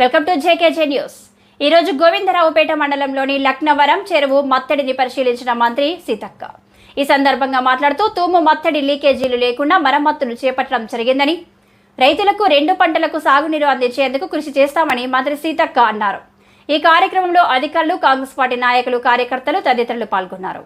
Welcome to JKJ news. ఈరోజు గోవిందరావుపేట మండలంలోని లక్నవరం చెరువు మత్తడిని పరిశీలించిన మంత్రి సీతక్క. ఈ సందర్భంగా మాట్లాడుతూ తూము మత్తడి లీకేజీలు లేకుండా మరమ్మతులు చేపట్టడం జరిగిందని, రైతులకు 2 పంటలకు సాగునీరు అందించేందుకు కృషి చేస్తామని మంత్రి సీతక్క అన్నారు. ఈ కార్యక్రమంలో అధికారులు, కాంగ్రెస్ పార్టీ నాయకులు, కార్యకర్తలు తదితరులు పాల్గొన్నారు.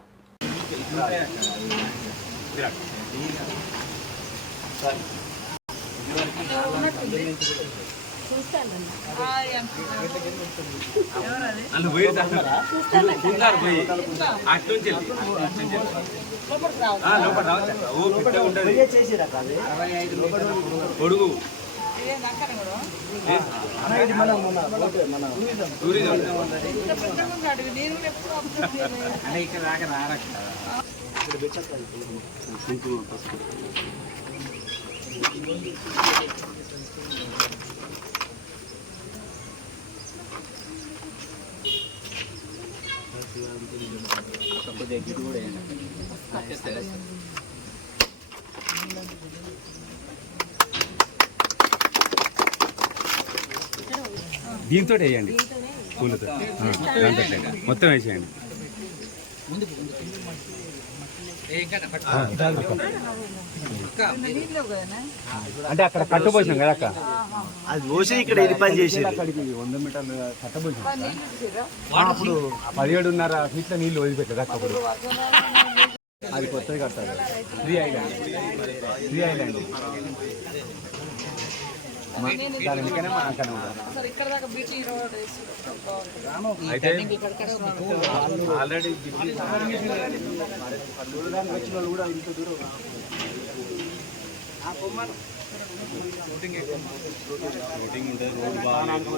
దీంతో వేయండి, పూలతో మొత్తం వేసేయండి. అంటే అక్కడ కట్టబోసాం కదా అక్క, అది పోసి ఇక్కడ ఇది పని చేసి అక్కడికి 100 మీటర్లు కట్టబోసాం. అప్పుడు 17.5 ఫీట్ల నీళ్ళు వదిలిపెట్టారు అక్క. అప్పుడు అది కొత్తది కట్టాలి. 3 ఐలాండ్ దాని ఎందుకనే మా అక్కడ అయితే ఆల్రెడీ కూడా ఇంత దూరం షూటింగ్ ఉంటుంది. రోడ్ బాగాలేదు.